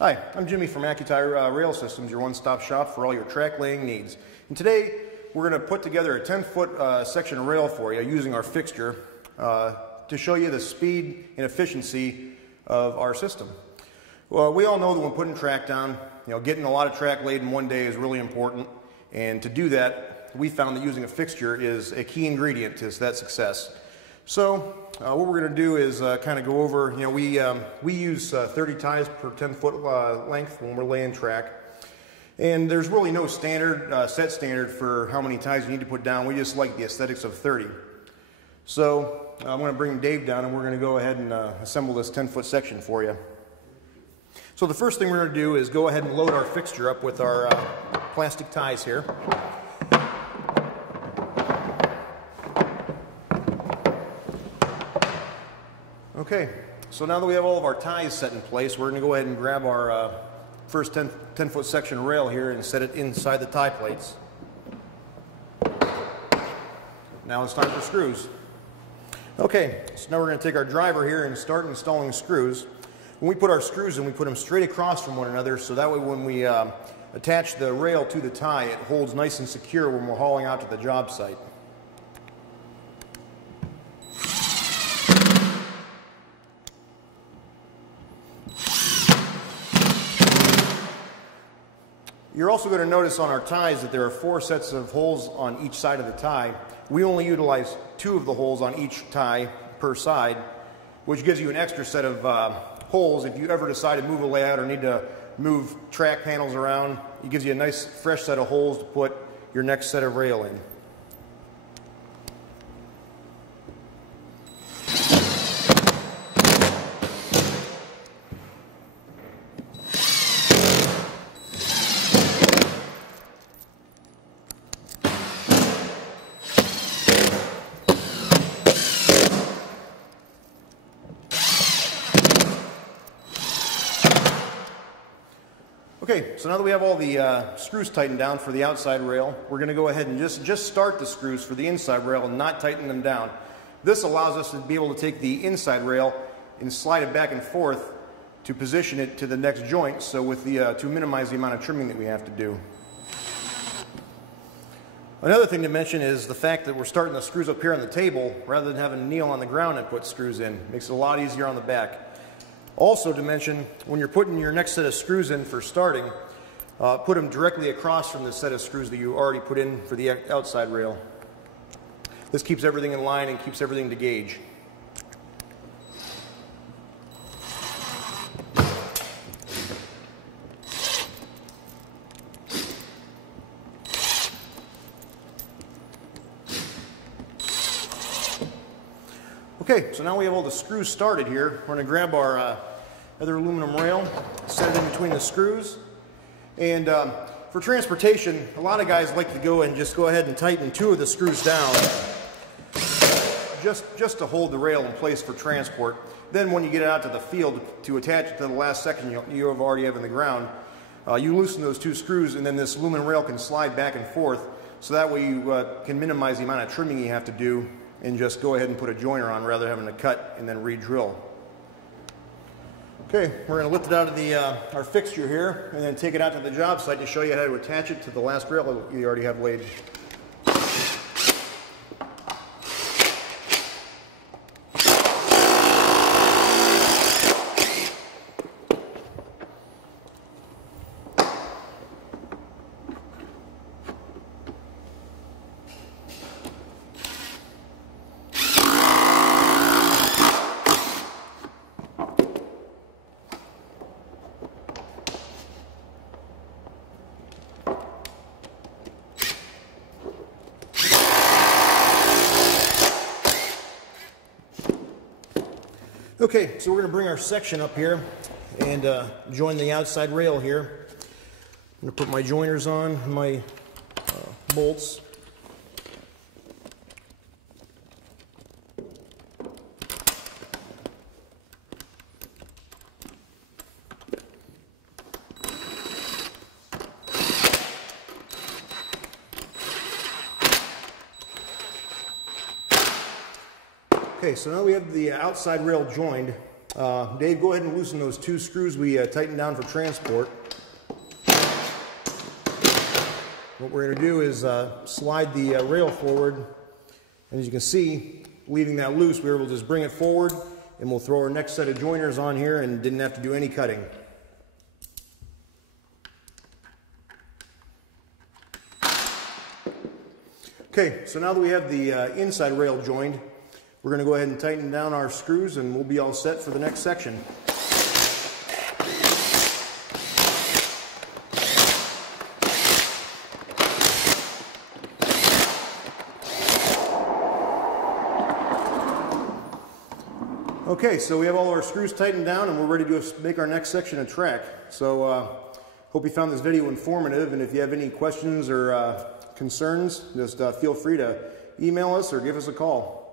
Hi, I'm Jimmy from Accu-Tie Rail Systems, your one-stop shop for all your track laying needs. And today we're going to put together a 10-foot section of rail for you using our fixture to show you the speed and efficiency of our system. Well, we all know that when putting track down, getting a lot of track laid in one day is really important. And to do that, we found that using a fixture is a key ingredient to that success. So what we're going to do is kind of go over, we use 30 ties per 10-foot length when we're laying track. And there's really no set standard for how many ties you need to put down. We just like the aesthetics of 30. So I'm going to bring Dave down and we're going to go ahead and assemble this 10-foot section for you. So the first thing we're going to do is go ahead and load our fixture up with our plastic ties here. Okay, so now that we have all of our ties set in place, we're going to go ahead and grab our first 10-foot section rail here and set it inside the tie plates. Now it's time for screws. Okay, so now we're going to take our driver here and start installing screws. When we put our screws in, we put them straight across from one another, so that way when we attach the rail to the tie, it holds nice and secure when we're hauling out to the job site. You're also going to notice on our ties that there are 4 sets of holes on each side of the tie. We only utilize 2 of the holes on each tie per side, which gives you an extra set of holes if you ever decide to move a layout or need to move track panels around. It gives you a nice fresh set of holes to put your next set of rail in. Okay, so now that we have all the screws tightened down for the outside rail, we're going to go ahead and just start the screws for the inside rail and not tighten them down. This allows us to be able to take the inside rail and slide it back and forth to position it to the next joint, so with the to minimize the amount of trimming that we have to do. Another thing to mention is the fact that we're starting the screws up here on the table rather than having to kneel on the ground and put screws in. Makes it a lot easier on the back. Also to mention, when you're putting your next set of screws in for starting, put them directly across from the set of screws that you already put in for the outside rail. This keeps everything in line and keeps everything to gauge. Okay, so now we have all the screws started here. We're going to grab our other aluminum rail, set it in between the screws. And for transportation, a lot of guys like to go and just go ahead and tighten 2 of the screws down just to hold the rail in place for transport. Then when you get it out to the field to attach it to the last section you already have in the ground, you loosen those 2 screws and then this aluminum rail can slide back and forth, so that way you can minimize the amount of trimming you have to do and just go ahead and put a joiner on rather than having to cut and then re-drill. Okay, we're going to lift it out of our fixture here and then take it out to the job site to show you how to attach it to the last rail that you already have laid. Okay, so we're going to bring our section up here and join the outside rail here. I'm going to put my joiners on, my bolts. Okay, so now we have the outside rail joined. Dave, go ahead and loosen those 2 screws we tightened down for transport. What we're going to do is slide the rail forward, and as you can see, leaving that loose, we were able to just bring it forward, and we'll throw our next set of joiners on here and didn't have to do any cutting. Okay, so now that we have the inside rail joined, we're going to go ahead and tighten down our screws and we'll be all set for the next section. Okay, so we have all our screws tightened down and we're ready to make our next section of track. So hope you found this video informative, and if you have any questions or concerns, just feel free to email us or give us a call.